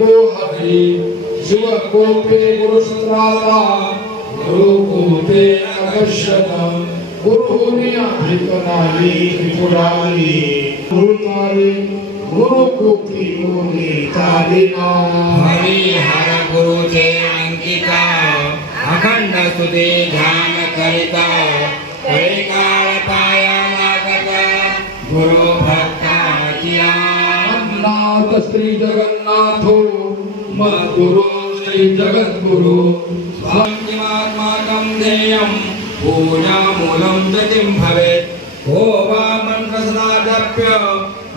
गो हरि शिव कोपे गुरु सुत्राला गुरु कोपे अगश्यतम गुरु निया हितनाली त्रिपुराली गुरु तारी गुरु कोपी गुरु तारीना हरि हर गुरु चे अंकिता अखंड स्तुति ध्यान करिता काल पाया नागता गुरु भक्ता किया नाथ श्री जगन्नाथो मद्गुरु श्री जगद्गुरु स्वामिमात्माकं ध्येयं पूजा मूलं च किं भवेत् को वा मन्त्रसदाप्य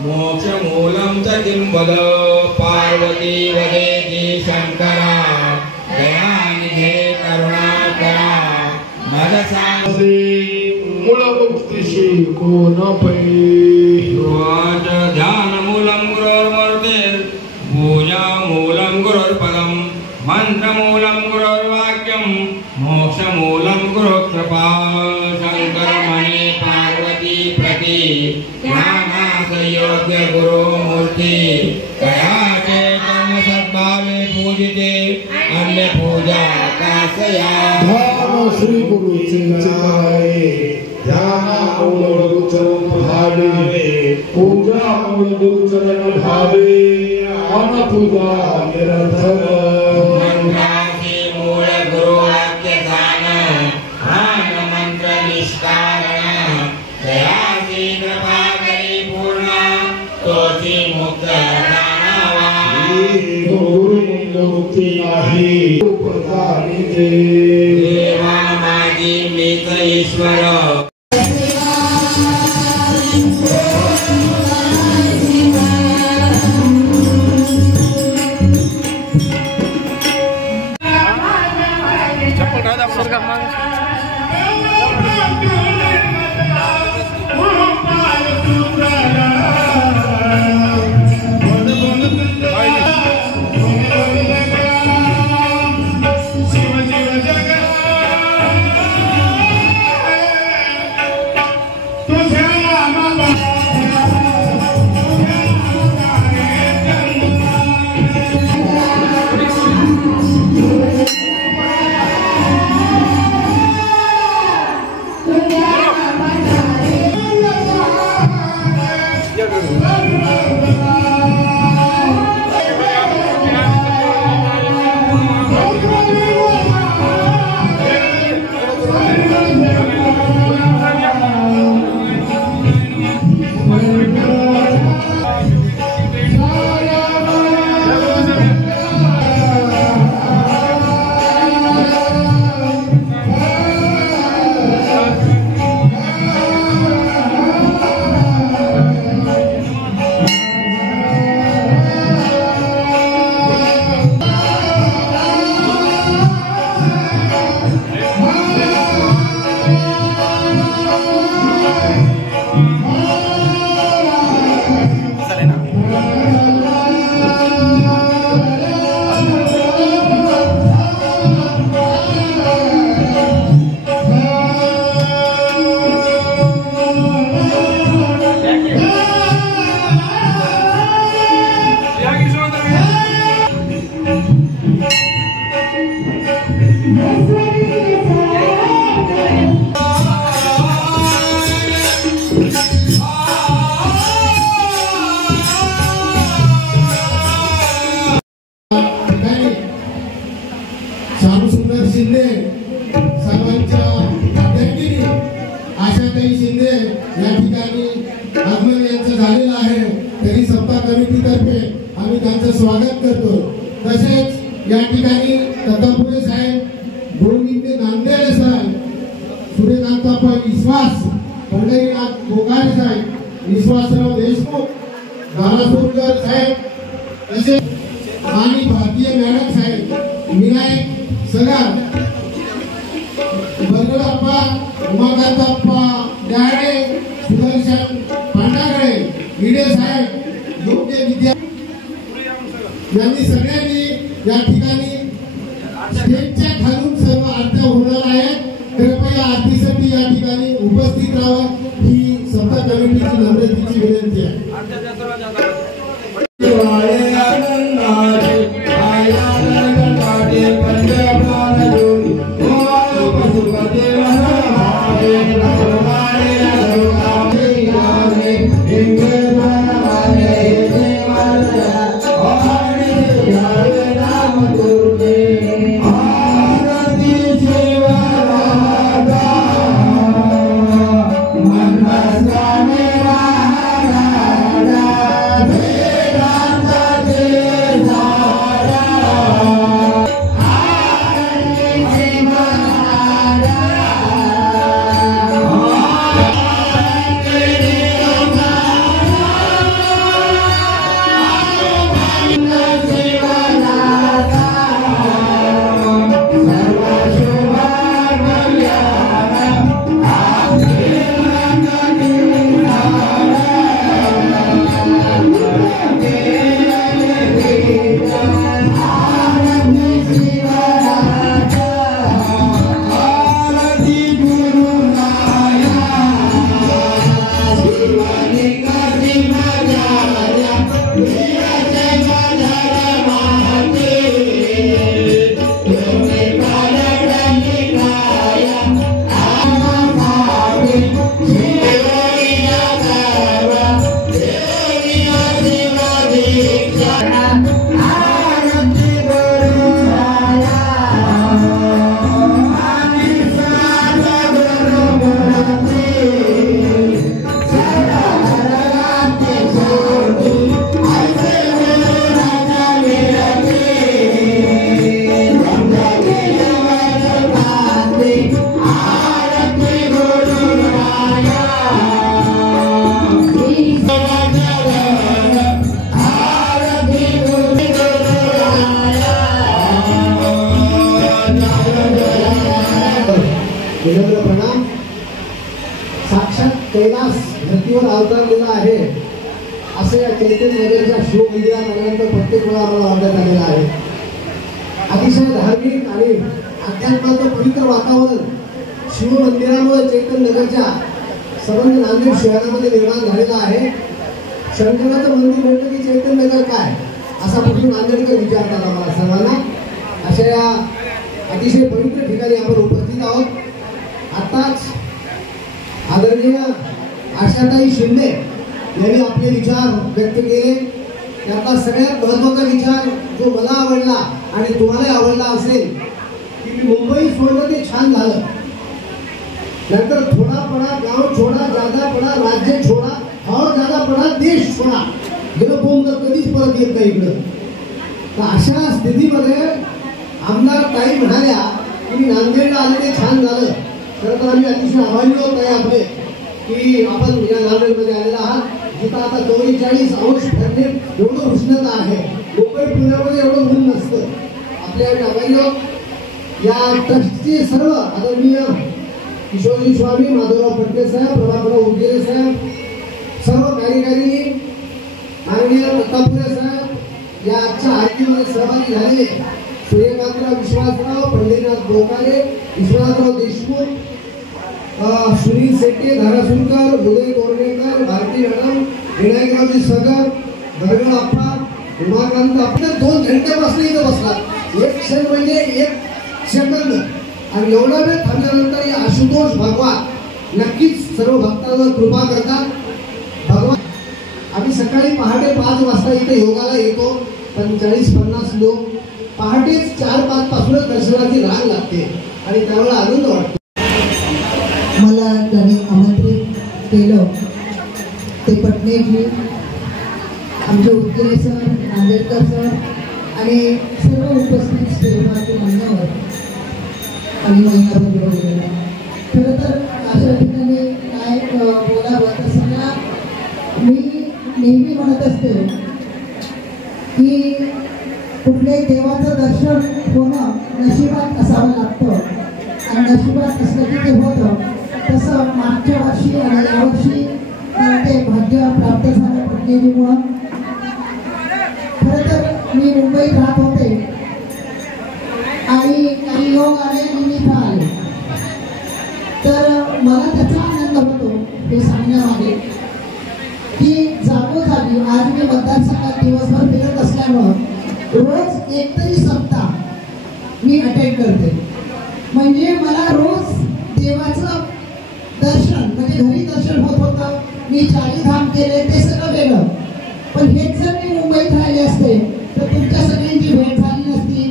मोक्षमूलं च किं वद पार्वती वदेति शंकरा दयानिधे करुणाकरा मदसासी मूलमुक्तिशी को न पै वाच ध्यानमूलं गुरोर्मूर्तिर् पूजामूलं गुरोर्पदं मन्त्रमूलं गुरोर्वाक्यं मोक्षमूलं गुरुकृपा शंकरमणि पार्वती प्रति ज्ञानासयोग्य गुरुमूर्ति कया चैतन्य सद्भावे पूजिते अन्य पूजा कासया ध्यान श्री गुरु चिंतनाए ध्यान मूल गुरु चरण भावे पूजा मूल गुरु चरण भावे अन पूजा निरंतर मंत्रासी मूल गुरु वाक्य गान ध्यान मंत्र निष्कारण दयासी कृपा करी पूर्ण तोची मुक्त दानवा गुरु मुक्ती नाही प्रदानी देवा माझी मीच ईश्वर स्वागत करतो। तसेच या ठिकाणी दत्तापुरे साहेब, गोविंद नांदेड साहेब, सूर्यकांत विश्वास, पंढरीनाथ गोगारे साहेब, विश्वासराव देशमुख, दारासोरकर साहेब, तसेच आणि भारतीय मॅडम साहेब, विनायक सगार, बरगडप्पा, उमाकांतप्पा गाडे, सुदर्शन पांढागळे, विडे साहेब, योग्य विद्या यांनी सगळ्यांनी या ठिकाणी स्टेजच्या खालून सर्व आरत्या होणार आहेत। कृपया आरतीसाठी या ठिकाणी उपस्थित राहा ही सत्ता कमिटीची नम्रतेची विनंती आहे। साक्षात कैलास धर्तीवर अवतरलेला आहे असं या चैतन्यनगरच्या शिवमंदिरात आल्यानंतर प्रत्येक वेळा आम्हाला वाटत आलेलं आहे. अतिशय धार्मिक आणि अध्यात्माचं पवित्र वातावरण शिवमंदिरामुळे चैतन्यनगरच्या संबंध नांदेड शहरामध्ये निर्माण झालेला आहे. शंकराचं मंदिर म्हटलं की चैतन्यनगर काय असा प्रश्न नांदेडकर विचारतात आम्हाला सर्वांना. अशा या अतिशय पवित्र ठिकाणी आपण उपस्थित आहोत. आताच आदरणीय आशाताई शिंदे यांनी आपले विचार व्यक्त केले. त्यातला सगळ्यात महत्त्वाचा विचार जो मला आवडला आणि तुम्हालाही आवडला असेल की मी मुंबई सोडलं ते छान झालं, नंतर थोडा पडा गाव छोडा, ज्यादा पडा राज्य छोडा और ज्यादा पडा देश छोडा. गेलं बोंब कधीच परत येत नाही इकडं. तर अशा स्थितीमध्ये आमदार ताई म्हणाल्या की मी नांदेडला आले ते छान झालं. खरं तर आम्ही अतिशय आभारी होत आहे आपले की आपण या नांदेडमध्ये आलेला आहात जिथं आता 44 अंश फॅरेनहाइट एवढं उष्णता आहे. मुंबई पुण्यामध्ये एवढं ऊन नसतं. आपल्या आभारी आहोत. या ट्रस्टचे सर्व आदरणीय किशोरजी स्वामी, माधवराव फडके साहेब, प्रभाकरराव उदगीरे साहेब, सर्व कार्यकारिणी, माननीय दत्तापुरे साहेब, या आजच्या आरतीमध्ये सहभागी झालेले सूर्यकांतराव विश्वासराव, पंढरीनाथ गोकाले, विश्वनाथराव देशमुख, सुनील शेट्टे, धारासुरकर, उदय कोरडेकर, भारती मॅडम, विनायकरावजी सगर, धरगड अप्पा, उमाकांत आपल्या 2 घंट्यापासून इथं बसलात. एक क्षण म्हणजे 1 सेकंद. आणि एवढा वेळ थांबल्यानंतर या आशुतोष भगवान नक्कीच सर्व भक्तांवर कृपा करतात. भगवान आम्ही सकाळी पहाटे 5 वाजता इथे योगाला येतो. 40-50 लोक पहाटेच 4-5 पासूनच दर्शनाची रांग लागते आणि त्यावेळेला आनंद वाटतो. मला त्यांनी आमंत्रित केलं ते पटनेजी, आमचे उदगीरे सर, नांदेडकर सर आणि सर्व उपस्थित सेवाचे मान्यवर आणि महिनाभर बोललेला. खरं तर अशा ठिकाणी काय बोलावं तर सगळ्या मी नेहमी म्हणत असते की कुठल्याही देवाचं दर्शन होणं नशिबात असावं लागतं आणि नशिबात असलं की ते होतं. तसं मागच्या वर्षी आणि यावर्षी ते भाग्य प्राप्त झालं पटनेजीमुळं. खरं तर मी मुंबईत राहत होते आणि काही योग आले आणि मी इथं आले. तर मला त्याचा आनंद होतो हे सांगण्यामागे की जागोजागी आज मी मतदारसंघात दिवसभर फिरत असल्यामुळं रोज एकतरी सप्ताह मी अटेंड करते. म्हणजे मला रोज देवाचं दर्शन म्हणजे घरी दर्शन होत होतं. मी 40 धाम केले ते सगळं वेगळं. पण हेच जर मी मुंबईत राहिले असते तर तुमच्या सगळ्यांची भेट झाली नसती,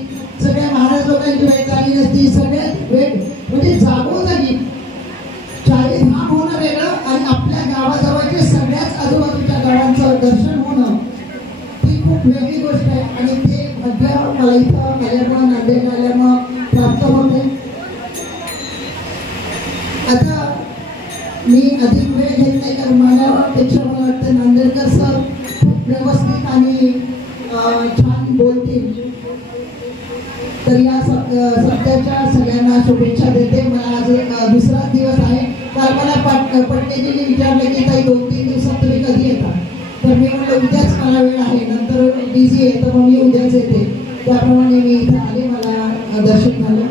सगळ्या महाराज लोकांची भेट झाली नसती. सगळ्यात भेट म्हणजे जागोजागी 40 धाम होणं वेगळं आणि आपल्या गावाजवळच्या सगळ्याच आजूबाजूच्या गावांचं दर्शन होणं ही खूप वेगळी गोष्ट आहे. आणि ते भाग्य मला इथं आल्यामुळं, नांदेड आल्यामुळं प्राप्त होते. आता मी अधिक वेळ घेत नाही कारण माझ्यापेक्षा मला वाटतं नांदेडकर सर खूप व्यवस्थित आणि छान बोलतील. तर या सध्याच्या सगळ्यांना शुभेच्छा देते. मला आज दुसरा दिवस आहे. काल मला पटनेजीने विचारलं की ताई 2-3 दिवसात तुम्ही कधी येता. तर मी म्हटलं उद्याच मला वेळ आहे, नंतर बिझी आहे तर मग मी उद्याच येते. त्याप्रमाणे मी इथं आले, मला दर्शन झालं.